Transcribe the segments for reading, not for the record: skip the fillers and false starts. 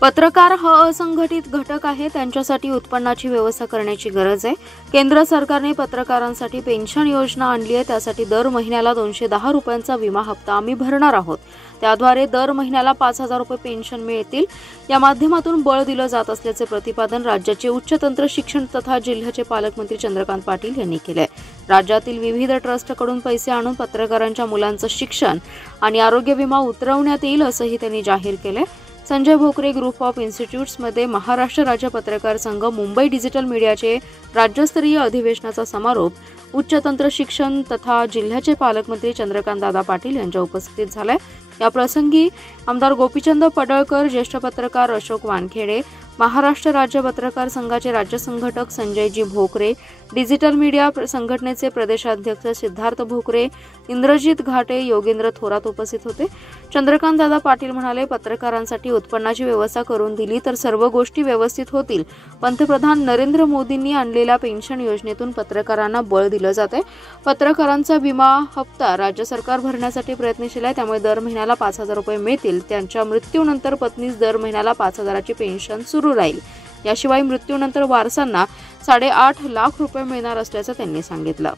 पत्रकार हा असंघटित घटक आहे, त्यांच्यासाठी उत्पन्नाची व्यवस्था करण्याची गरज आहे। केंद्र सरकारने पत्रकारांसाठी पेन्शन योजना आणली आहे। त्यासाठी दर महिन्याला 210 रुपयांचा विमा हप्ता आम्ही भरणार आहोत। त्याद्वारे दर महिन्याला 5000 रुपये पेन्शन मिळतील। या माध्यमातून बळ दिलं जात असल्याचे प्रतिपादन राज्याचे उच्च तंत्र शिक्षण तथा जिल्ह्याचे पालकमंत्री चंद्रकांत पाटील यांनी केले। राज्यातील विविध ट्रस्टकडून पैसे आणून पत्रकारांच्या मुलांचं शिक्षण आणि आरोग्य विमा उतरवण्यात येईल असंही त्यांनी जाहीर केले। संजय भोकरे ग्रुप ऑफ इन्स्टिट्यूट्समध्ये महाराष्ट्र राज्य पत्रकार संघ मुंबई डिजिटल मीडियाचे राज्यस्तरीय अधिवेशनाचा समारोप उच्च तंत्र शिक्षण तथा जिल्ह्याचे पालकमंत्री चंद्रकांत दादा पाटील यांच्या उपस्थितीत झालाय। या प्रसंगी आमदार गोपीचंद पडळकर, ज्येष्ठ पत्रकार अशोक वानखेडे, महाराष्ट्र राज्य पत्रकार संघाचे राज्य संघटक संजयजी भोकरे, डिजिटल मीडिया संघटनेचे प्रदेशाध्यक्ष सिद्धार्थ भोकरे, इंद्रजित घाटे, योगेंद्र थोरात उपस्थित होते। चंद्रकांत दादा पाटील म्हणाले, पत्रकारांसाठी उत्पन्नाची व्यवस्था करून दिली तर सर्व गोष्टी व्यवस्थित होतील। पंतप्रधान नरेंद्र मोदींनी आणलेल्या पेन्शन योजनेतून पत्रकारांना बळ दिलं जाते। पत्रकारांचा विमा हप्ता राज्य सरकार भरण्यासाठी प्रयत्नशील आहे, त्यामुळे दर महिन्याला 5000 रुपये मिळतील। त्यांच्या मृत्यूनंतर पत्नीस दर महिन्याला 5000ची पेन्शन सुरू राहील। याशिवाय मृत्यूनंतर वारसांना 8.5 लाख रुपये मिळणार असल्याचं त्यांनी सांगितलं।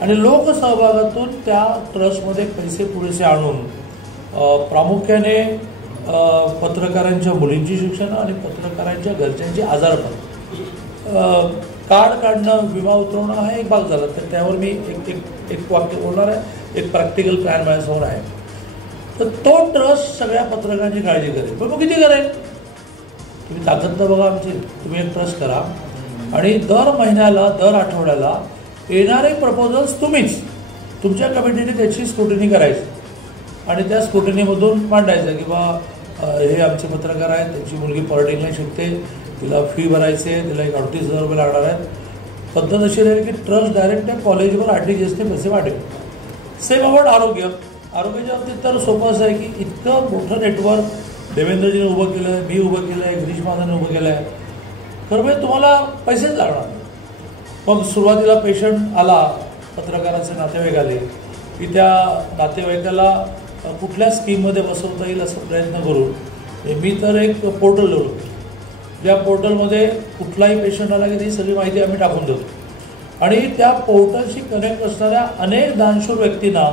आणि लोकसहभागातून त्या ट्रस्टमध्ये पैसे पुरेसे आणून प्रामुख्याने पत्रकारांच्या मुलींची शिक्षण आणि पत्रकारांच्या घरच्यांची आजारपण कार्ड काढणं, विमा उतरवणं हा एक भाग झाला। तर त्यावर मी एक वाक्य बोलणार आहे, एक प्रॅक्टिकल प्लॅन माझ्यासमोर आहे। तर तो ट्रस्ट सगळ्या पत्रकारांची काळजी करेल। पण मग किती करेल? तुम्ही ताकद तर बघा आमची, तुम्ही एक ट्रस्ट करा आणि दर महिन्याला, दर आठवड्याला येणारे प्रपोजल्स तुम्हीच तुमच्या कमिटीने त्याची स्क्रुटिनी करायची आणि त्या स्क्रुटिनीमधून मांडायचं की बा हे आमचे पत्रकार आहेत, त्यांची मुलगी पॉलिटेक्निकला शिकते, तिला फी भरायची आहे, तिला 38,000 रुपये लागणार आहेत। पद्धत अशी राहील की ट्रस्ट डायरेक्ट त्या कॉलेजवर RTGSने पैसे वाढेल। सेम अबाउट आरोग्याच्या बाबतीत तर सोपं असं आहे की इतकं मोठं नेटवर्क देवेंद्रजीने उभं केलं आहे, मी उभं केलं आहे, गिरीश महाजनने उभं केलं आहे, खरं म्हणजे तुम्हाला पैसेच लागणार। मग सुरुवातीला पेशंट आला, पत्रकाराचे नातेवाईक आले की त्या नातेवाईकाला कुठल्या स्कीममध्ये बसवता येईल असं प्रयत्न करून मी तर एक पोर्टल डेव्हलप, ज्या पोर्टलमध्ये कुठलाही पेशंट आला की ती सगळी माहिती आम्ही टाकून देतो आणि त्या पोर्टलशी कनेक्ट असणाऱ्या अनेक दानशूर व्यक्तींना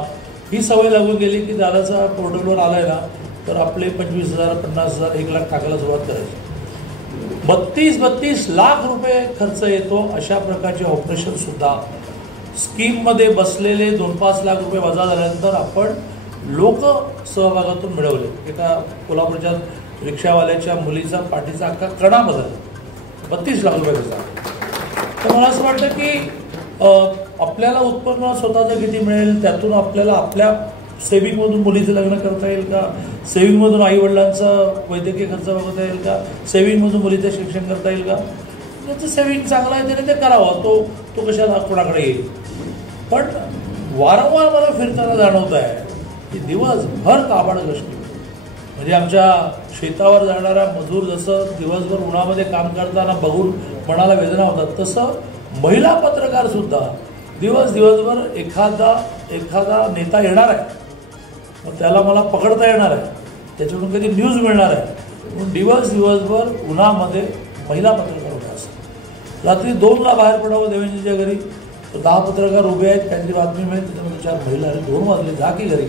ही सवय लागून गेली की दादाचा पोर्टलवर आलाय ना तर आपले 25,000, 50,000, 1 लाख टाकायला सुरुवात करायची। 32 लाख रुपये खर्च येतो अशा प्रकारचे ऑपरेशन सुद्धा स्कीममध्ये बसलेले 2-5 लाख रुपये वजा झाल्यानंतर आपण लोक सहभागातून मिळवले। एका कोल्हापूरच्या रिक्षावाल्याच्या मुलीचा पाठीचा अख्खा कणा बदलला 32 लाख रुपये खर्च। तर मला असं वाटतं की आपल्याला उत्पन्न स्वतःचं किती मिळेल, त्यातून आपल्याला आपल्या सेव्हिंगमधून मुलीचं लग्न करता येईल का, सेव्हिंगमधून आईवडिलांचा वैद्यकीय खर्च बघता येईल का, सेव्हिंगमधून मुलीचं शिक्षण करता येईल का, त्याचं सेव्हिंग चांगलं आहे त्याने ते करावं, तो कशाला कोणाकडे येईल। पण वारंवार मला फिरताना जाणवत आहे की दिवसभर काबाड गोष्टी, म्हणजे आमच्या शेतावर जाणारा मजूर जसं दिवसभर उन्हामध्ये काम करताना बघून मनाला वेदना होतात, तसं महिला पत्रकार सुद्धा दिवसभर एखादा नेता येणार आहे, मग त्याला मला पकडता येणार आहे, त्याच्याकडून कधी न्यूज मिळणार आहे, म्हणून दिवसभर उन्हामध्ये महिला पत्रकार होता असं। रात्री 2ला बाहेर पडावं देवेंद्रजीच्या घरी, 10 पत्रकार उभे आहेत, त्यांची बातमी मिळेल, त्याच्यामध्ये 4 महिला, 2 वाजले, जा की घरी।